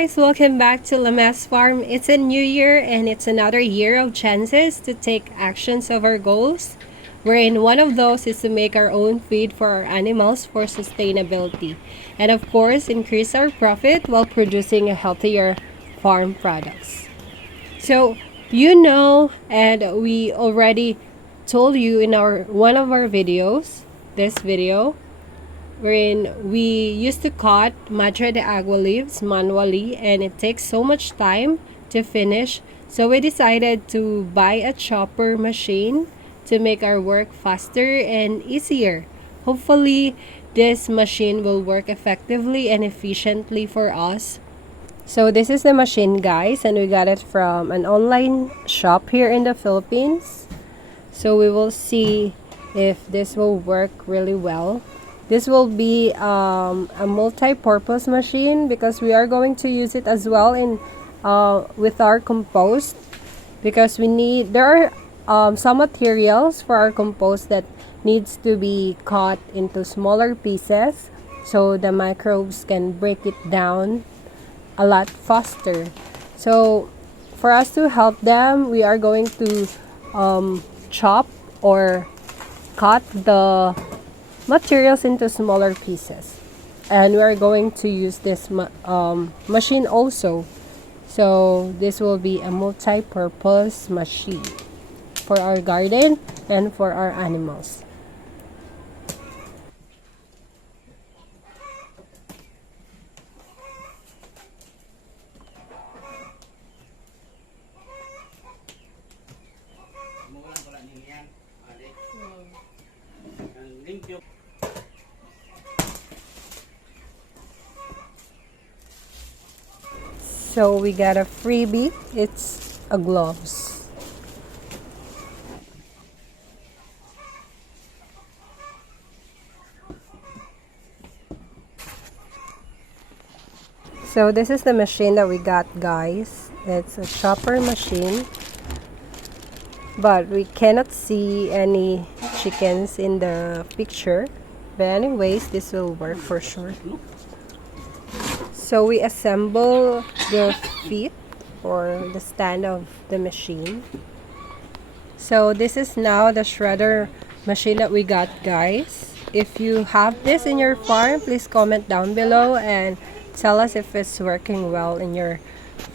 guys, welcome back to Lamas Farm. It's a new year and it's another year of chances to take actions of our goals, wherein one of those is to make our own feed for our animals for sustainability and of course increase our profit while producing a healthier farm products. So and we already told you in our one of our videos, this video, wherein we used to cut Madre de Agua leaves manually and it takes so much time to finish. So we decided to buy a chopper machine to make our work faster and easier. Hopefully, this machine will work effectively and efficiently for us. So this is the machine, guys, and we got it from an online shop here in the Philippines. So we will see if this will work really well. This will be a multi-purpose machine because we are going to use it as well in with our compost, because there are some materials for our compost that needs to be cut into smaller pieces so the microbes can break it down a lot faster. So for us to help them, we are going to chop or cut the materials into smaller pieces, and we are going to use this machine also. So this will be a multi-purpose machine for our garden and for our animals. So we got a freebie. It's a gloves. So this is the machine that we got, guys. It's a chopper machine, but we cannot see any chickens in the picture. But anyways, this will work for sure. So we assemble the feet or the stand of the machine. So this is now the shredder machine that we got, guys. If you have this in your farm, please comment down below and tell us if it's working well in your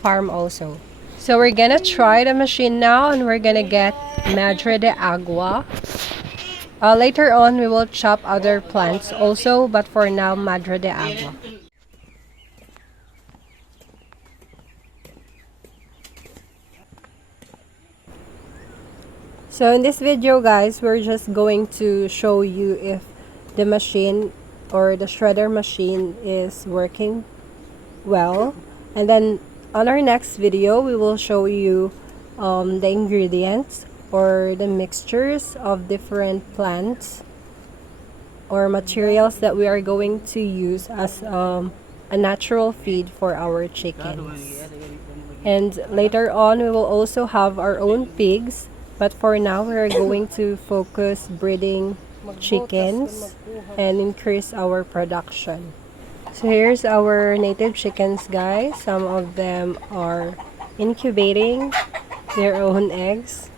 farm also. So we're gonna try the machine now and we're gonna get Madre de Agua. Later on we will chop other plants also, but for now Madre de Agua. So in this video, guys, we're just going to show you if the machine or the shredder machine is working well, and then on our next video we will show you the ingredients or the mixtures of different plants or materials that we are going to use as a natural feed for our chickens. And later on we will also have our own pigs, but for now we are going to focus breeding chickens and increase our production. So here's our native chickens, guys. Some of them are incubating their own eggs,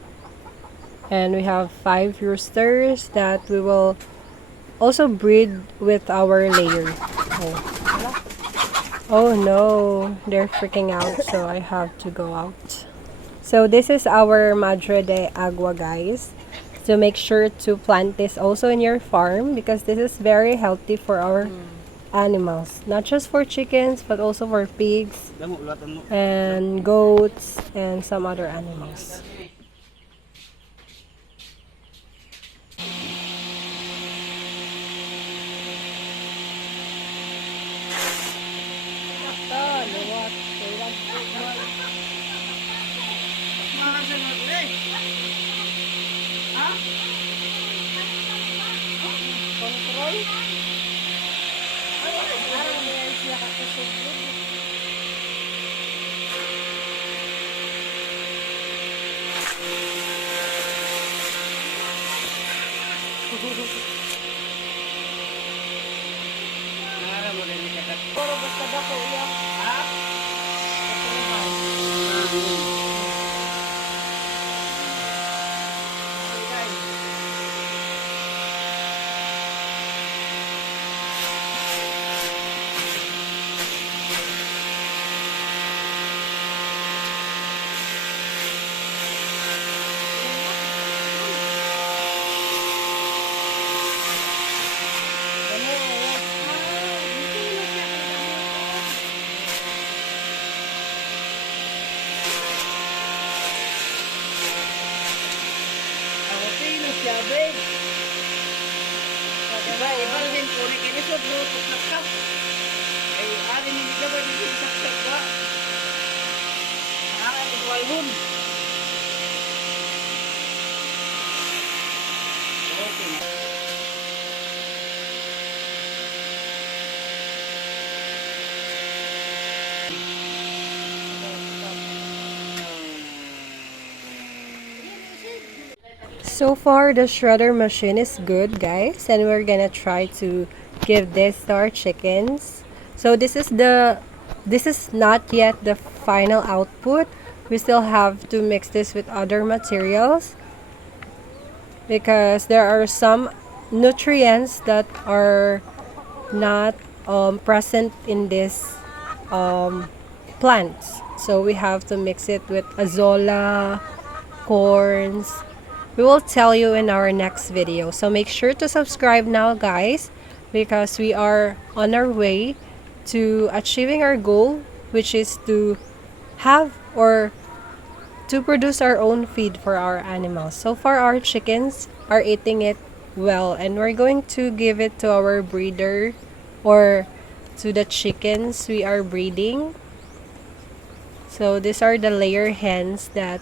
and we have 5 roosters that we will also breed with our layers. Oh no, they're freaking out, so I have to go out. So this is our Madre de Agua, guys. So make sure to plant this also in your farm because this is very healthy for our animals. Not just for chickens, but also for pigs and goats and some other animals. Puro basta dako yan. Ha? So far, the shredder machine is good, guys, and we're gonna try to give this to our chickens. So this is not yet the final output. We still have to mix this with other materials because there are some nutrients that are not present in this plants. So we have to mix it with azola, corns. We will tell you in our next video. So make sure to subscribe now, guys, because we are on our way to achieving our goal, which is to have or to produce our own feed for our animals. So far, our chickens are eating it well, and we're going to give it to our breeder or to the chickens we are breeding. So these are the layer hens that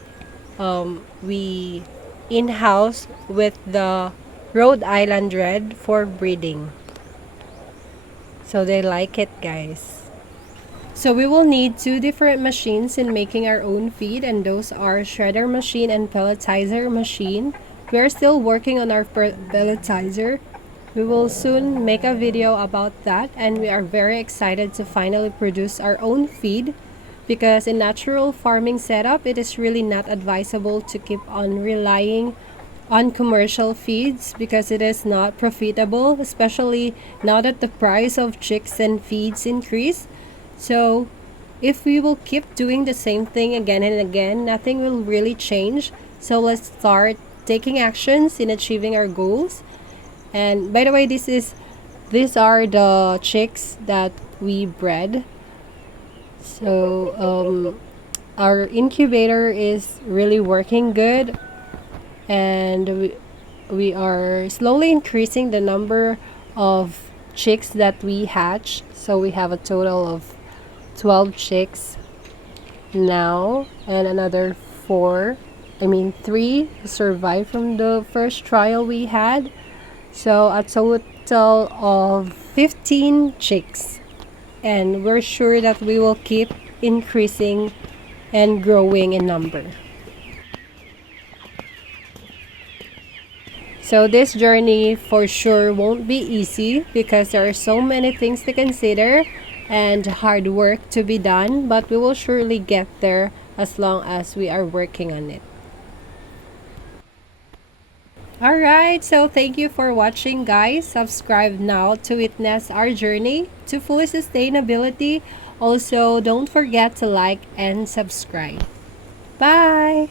we in-house with the Rhode Island Red for breeding. So they like it, guys. So we will need two different machines in making our own feed, and those are shredder machine and pelletizer machine. We are still working on our pelletizer. We will soon make a video about that, and we are very excited to finally produce our own feed because in natural farming setup, it is really not advisable to keep on relying on commercial feeds because it is not profitable, especially now that the price of chicks and feeds increase. So if we will keep doing the same thing again and again, nothing will really change. So let's start taking actions in achieving our goals. And by the way, these are the chicks that we bred. So our incubator is really working good, and we are slowly increasing the number of chicks that we hatch. So we have a total of 12 chicks now, and another 3 survived from the first trial we had. So a total of 15 chicks, and we're sure that we will keep increasing and growing in number. So this journey for sure won't be easy because there are so many things to consider and hard work to be done, but we will surely get there as long as we are working on it. Alright, so thank you for watching, guys. Subscribe now to witness our journey to full sustainability. Also, don't forget to like and subscribe. Bye!